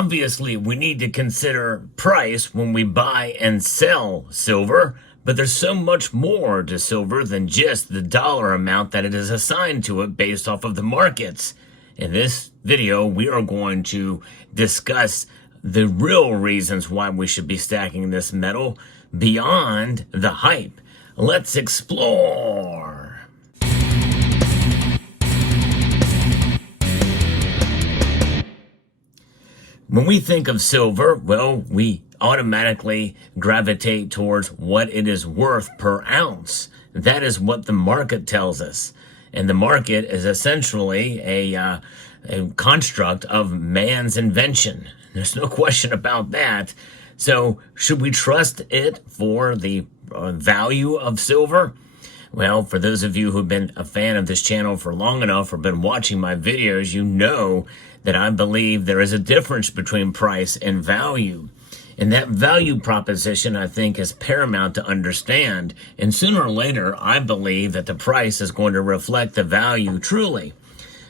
Obviously, we need to consider price when we buy and sell silver, but there's so much more to silver than just the dollar amount that it is assigned to it based off of the markets. In this video, we are going to discuss the real reasons why we should be stacking this metal beyond the hype. Let's explore. When we think of silver, well, we automatically gravitate towards what it is worth per ounce. That is what the market tells us. And the market is essentially a construct of man's invention. There's no question about that. So should we trust it for the value of silver? Well, for those of you who've been a fan of this channel for long enough or been watching my videos, you know that I believe there is a difference between price and value. And that value proposition, I think, is paramount to understand. And sooner or later, I believe that the price is going to reflect the value truly.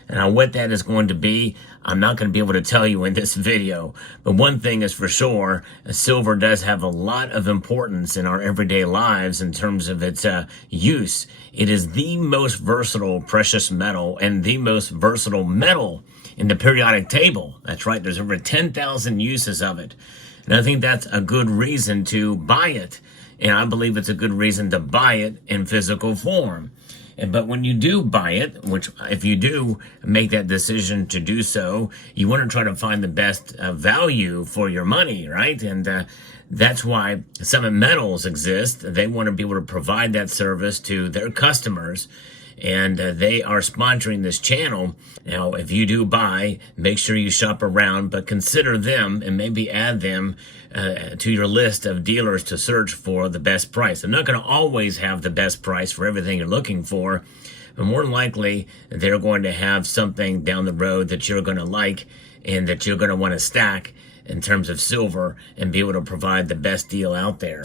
And what that is going to be, I'm not going to be able to tell you in this video. But one thing is for sure, silver does have a lot of importance in our everyday lives in terms of its use. It is the most versatile precious metal and the most versatile metal in the periodic table. That's right, there's over 10,000 uses of it. And I think that's a good reason to buy it. And I believe it's a good reason to buy it in physical form. But when you do buy it, which if you do make that decision to do so, you want to try to find the best value for your money, right? And that's why Summit Metals exist. They want to be able to provide that service to their customers. And they are sponsoring this channel. Now, if you do buy, make sure you shop around, but consider them and maybe add them to your list of dealers to search for the best price. They're not going to always have the best price for everything you're looking for, but more than likely, they're going to have something down the road that you're going to like and that you're going to want to stack in terms of silver and be able to provide the best deal out there.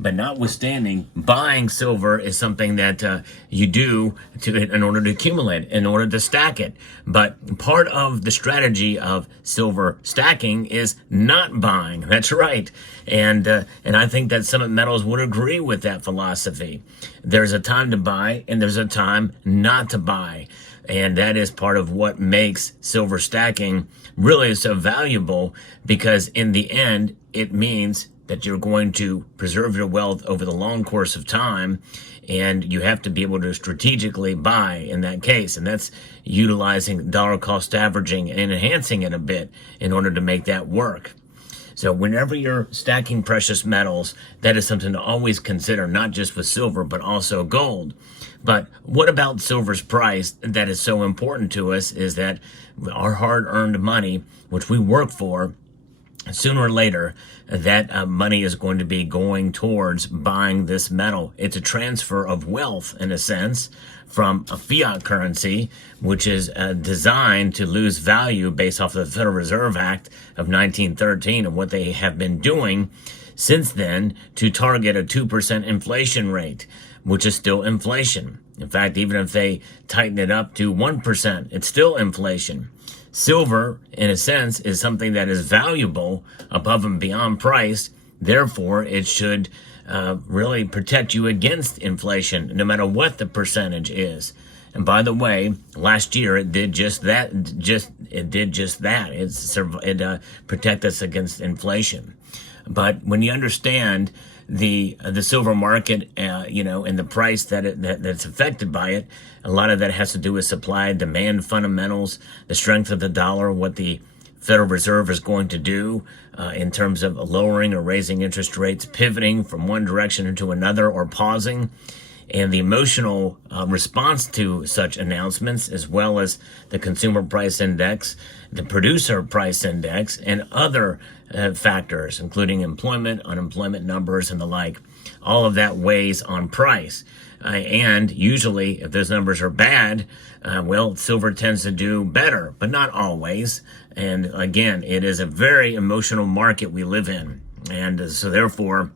But notwithstanding, buying silver is something that you do in order to accumulate, in order to stack it. But part of the strategy of silver stacking is not buying. That's right. And I think that Summit Metals would agree with that philosophy. There's a time to buy and there's a time not to buy. And that is part of what makes silver stacking really so valuable, because in the end, it means that you're going to preserve your wealth over the long course of time, and you have to be able to strategically buy in that case. And that's utilizing dollar cost averaging and enhancing it a bit in order to make that work. So whenever you're stacking precious metals, that is something to always consider, not just with silver, but also gold. But what about silver's price that is so important to us is that our hard-earned money, which we work for, sooner or later, that money is going to be going towards buying this metal. It's a transfer of wealth, in a sense, from a fiat currency, which is designed to lose value based off of the Federal Reserve Act of 1913 and what they have been doing since then to target a 2% inflation rate, which is still inflation. In fact, even if they tighten it up to 1%, it's still inflation. Silver, in a sense, is something that is valuable above and beyond price. Therefore, it should really protect you against inflation, no matter what the percentage is. And by the way, last year it did just that. It protect us against inflation. But when you understand the silver market, and the price that's affected by it, a lot of that has to do with supply and demand fundamentals, the strength of the dollar, what the Federal Reserve is going to do in terms of lowering or raising interest rates, pivoting from one direction into another, or pausing, and the emotional response to such announcements, as well as the consumer price index, the producer price index, and other factors, including employment, unemployment numbers, and the like. All of that weighs on price. And usually, if those numbers are bad, well, silver tends to do better, but not always. And again, it is a very emotional market we live in. And so therefore,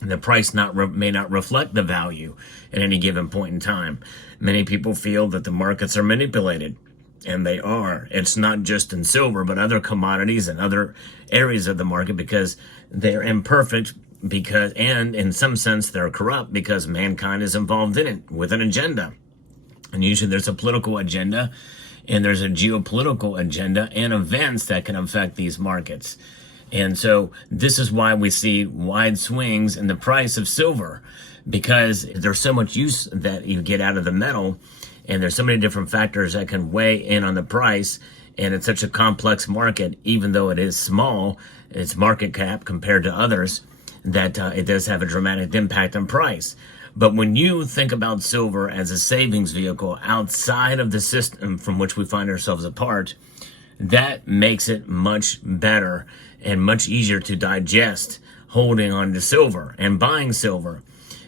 the price may not reflect the value at any given point in time. Many people feel that the markets are manipulated. And they are. It's not just in silver, but other commodities and other areas of the market, because they're imperfect, and in some sense they're corrupt because mankind is involved in it with an agenda. And usually there's a political agenda, and there's a geopolitical agenda and events that can affect these markets. And so this is why we see wide swings in the price of silver, because there's so much use that you get out of the metal, and there's so many different factors that can weigh in on the price. And it's such a complex market, even though it is small, its market cap compared to others, that it does have a dramatic impact on price. But when you think about silver as a savings vehicle outside of the system from which we find ourselves apart, that makes it much better and much easier to digest holding on to silver and buying silver,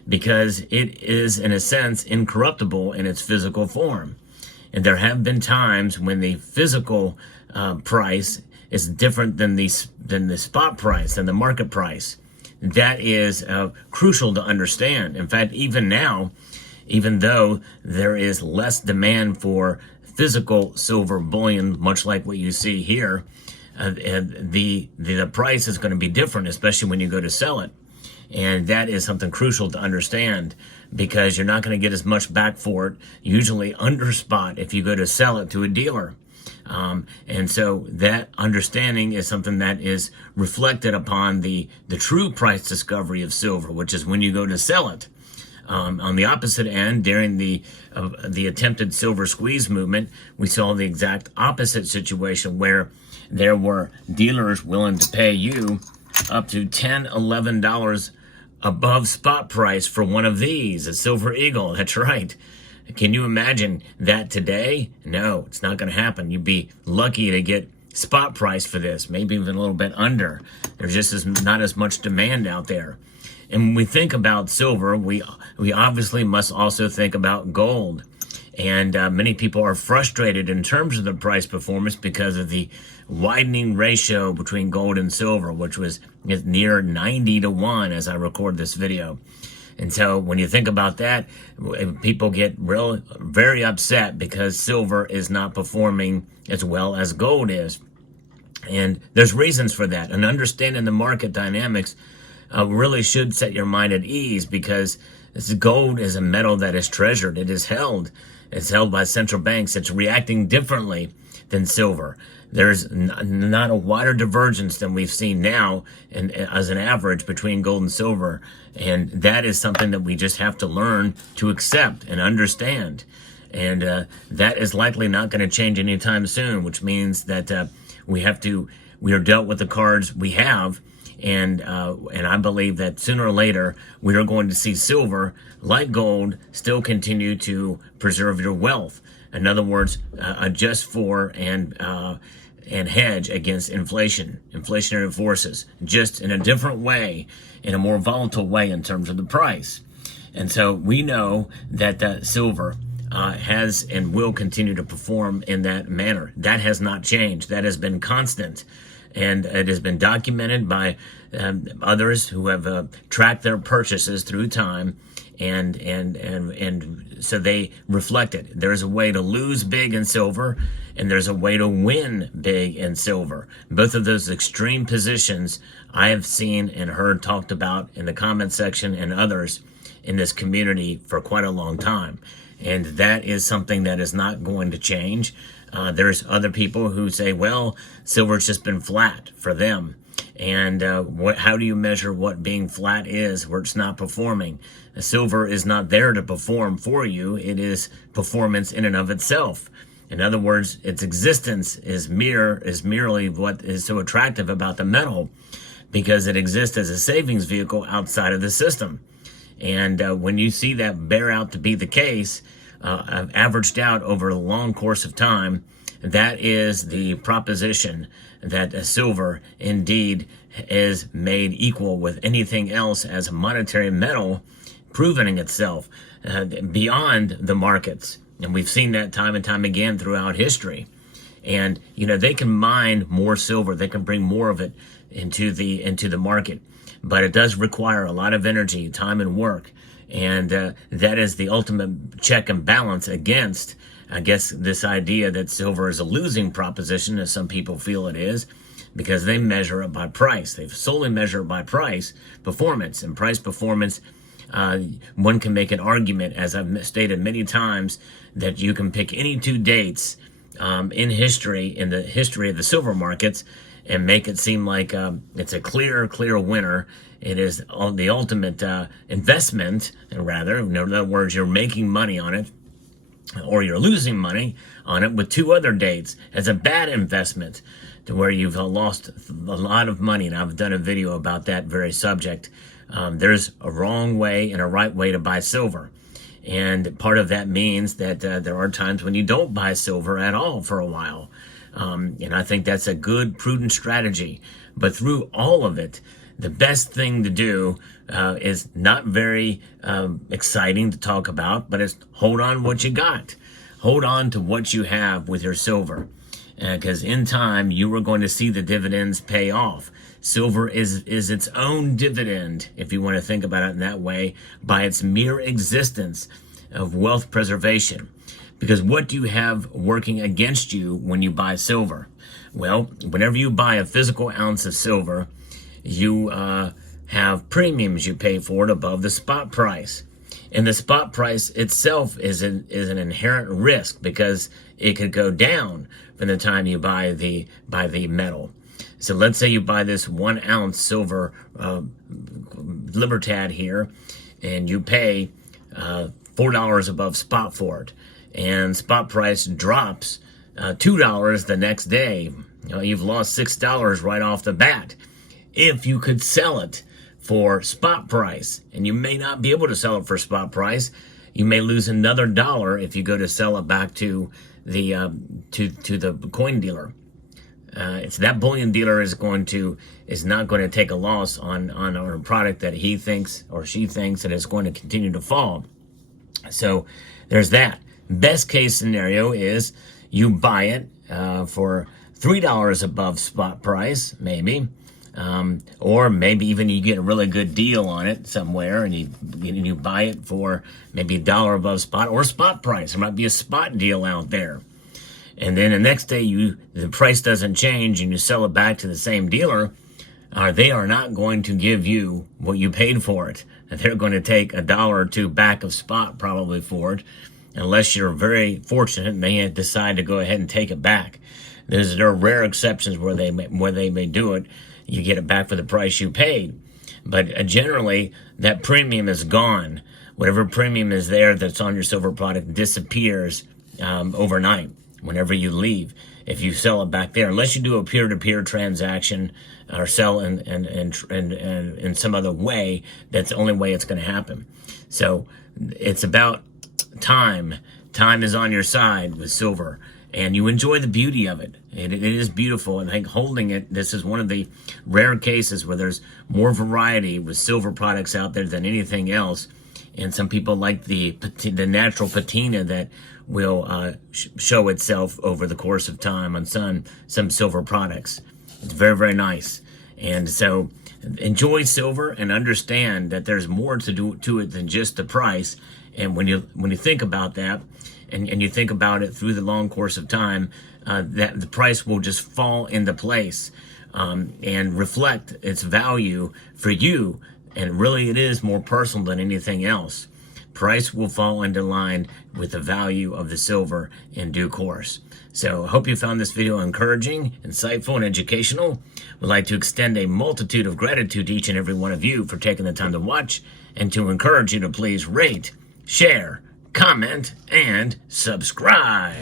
because it is, in a sense, incorruptible in its physical form. And there have been times when the physical price is different than the spot price, than the market price. That is crucial to understand. In fact, even now, even though there is less demand for physical silver bullion, much like what you see here, the price is going to be different, especially when you go to sell it. And that is something crucial to understand, because you're not going to get as much back for it, usually under spot, if you go to sell it to a dealer. And so that understanding is something that is reflected upon the true price discovery of silver, which is when you go to sell it. On the opposite end, during the attempted silver squeeze movement, we saw the exact opposite situation, where there were dealers willing to pay you up to $10, $11 above spot price for one of these, a Silver Eagle. That's right. Can you imagine that today? No, it's not going to happen. You'd be lucky to get spot price for this, maybe even a little bit under. There's just not as much demand out there. And when we think about silver, we obviously must also think about gold. And many people are frustrated in terms of the price performance because of the widening ratio between gold and silver, which was near 90-1 as I record this video. And so when you think about that, people get very upset because silver is not performing as well as gold is. And there's reasons for that. And understanding the market dynamics really should set your mind at ease, because gold is a metal that is treasured. It is held. It's held by central banks. It's reacting differently than silver. There's not a wider divergence than we've seen now as an average between gold and silver. And that is something that we just have to learn to accept and understand. And that is likely not going to change anytime soon, which means that we are dealt with the cards we have. And I believe that sooner or later, we are going to see silver, like gold, still continue to preserve your wealth. In other words, adjust for and hedge against inflationary forces, just in a different way, in a more volatile way in terms of the price. And so we know that silver has and will continue to perform in that manner. That has not changed. That has been constant. And it has been documented by others who have tracked their purchases through time, and so they reflect it. There's a way to lose big in silver, and there's a way to win big in silver. Both of those extreme positions I have seen and heard talked about in the comment section and others in this community for quite a long time. And that is something that is not going to change. There's other people who say, well, silver's just been flat for them. And how do you measure what being flat is where it's not performing? Silver is not there to perform for you. It is performance in and of itself. In other words, its existence is merely what is so attractive about the metal, because it exists as a savings vehicle outside of the system. And when you see that bear out to be the case, averaged out over a long course of time, that is the proposition that silver indeed is made equal with anything else as a monetary metal, proving itself beyond the markets. And we've seen that time and time again throughout history. And, they can mine more silver. They can bring more of it into the market. But it does require a lot of energy, time, and work. And that is the ultimate check and balance against I guess this idea that silver is a losing proposition, as some people feel it is, because they measure it by price. They solely measure it by price performance, and price performance. One can make an argument, as I've stated many times, that you can pick any two dates in the history of the silver markets, and make it seem like it's a clear winner. It is the ultimate investment, and rather, in other words, you're making money on it, or you're losing money on it with two other dates as a bad investment, to where you've lost a lot of money. And I've done a video about that very subject. There's a wrong way and a right way to buy silver. And part of that means that there are times when you don't buy silver at all for a while. And I think that's a good, prudent strategy. But through all of it, the best thing to do is not very exciting to talk about, but it's hold on what you got. Hold on to what you have with your silver. Because in time, you are going to see the dividends pay off. Silver is its own dividend, if you want to think about it in that way, by its mere existence of wealth preservation. Because what do you have working against you when you buy silver? Well, whenever you buy a physical ounce of silver, you have premiums you pay for it above the spot price. And the spot price itself is an inherent risk, because it could go down from the time you buy the metal. So let's say you buy this 1 ounce silver Libertad here, and you pay $4 above spot for it, and spot price drops $2 the next day. You've lost $6 right off the bat. If you could sell it for spot price, and you may not be able to sell it for spot price, you may lose another $1 if you go to sell it back to the to the coin dealer. It's that bullion dealer is not going to take a loss on a product that he thinks or she thinks that it's going to continue to fall. So there's that. Best case scenario is you buy it for $3 above spot price, maybe. Or maybe even you get a really good deal on it somewhere, and you buy it for maybe $1 above spot or spot price. There might be a spot deal out there. And then the next day the price doesn't change and you sell it back to the same dealer. They are not going to give you what you paid for it. They're going to take $1 or $2 back of spot probably for it, unless you're very fortunate and they decide to go ahead and take it back. There are rare exceptions where they may do it. You get it back for the price you paid. But generally, that premium is gone. Whatever premium is there that's on your silver product disappears overnight whenever you leave, if you sell it back there, unless you do a peer-to-peer transaction or sell in some other way. That's the only way it's going to happen. So it's about time. Time is on your side with silver, and you enjoy the beauty of it. It is beautiful, and I think holding it, this is one of the rare cases where there's more variety with silver products out there than anything else. And some people like the natural patina that will show itself over the course of time on some silver products. It's very, very nice. And so enjoy silver and understand that there's more to it than just the price. And when you think about that, and you think about it through the long course of time, that the price will just fall into place and reflect its value for you. And really, it is more personal than anything else. Price will fall into line with the value of the silver in due course. So I hope you found this video encouraging, insightful, and educational. Would like to extend a multitude of gratitude to each and every one of you for taking the time to watch, and to encourage you to please rate, share, comment, and subscribe.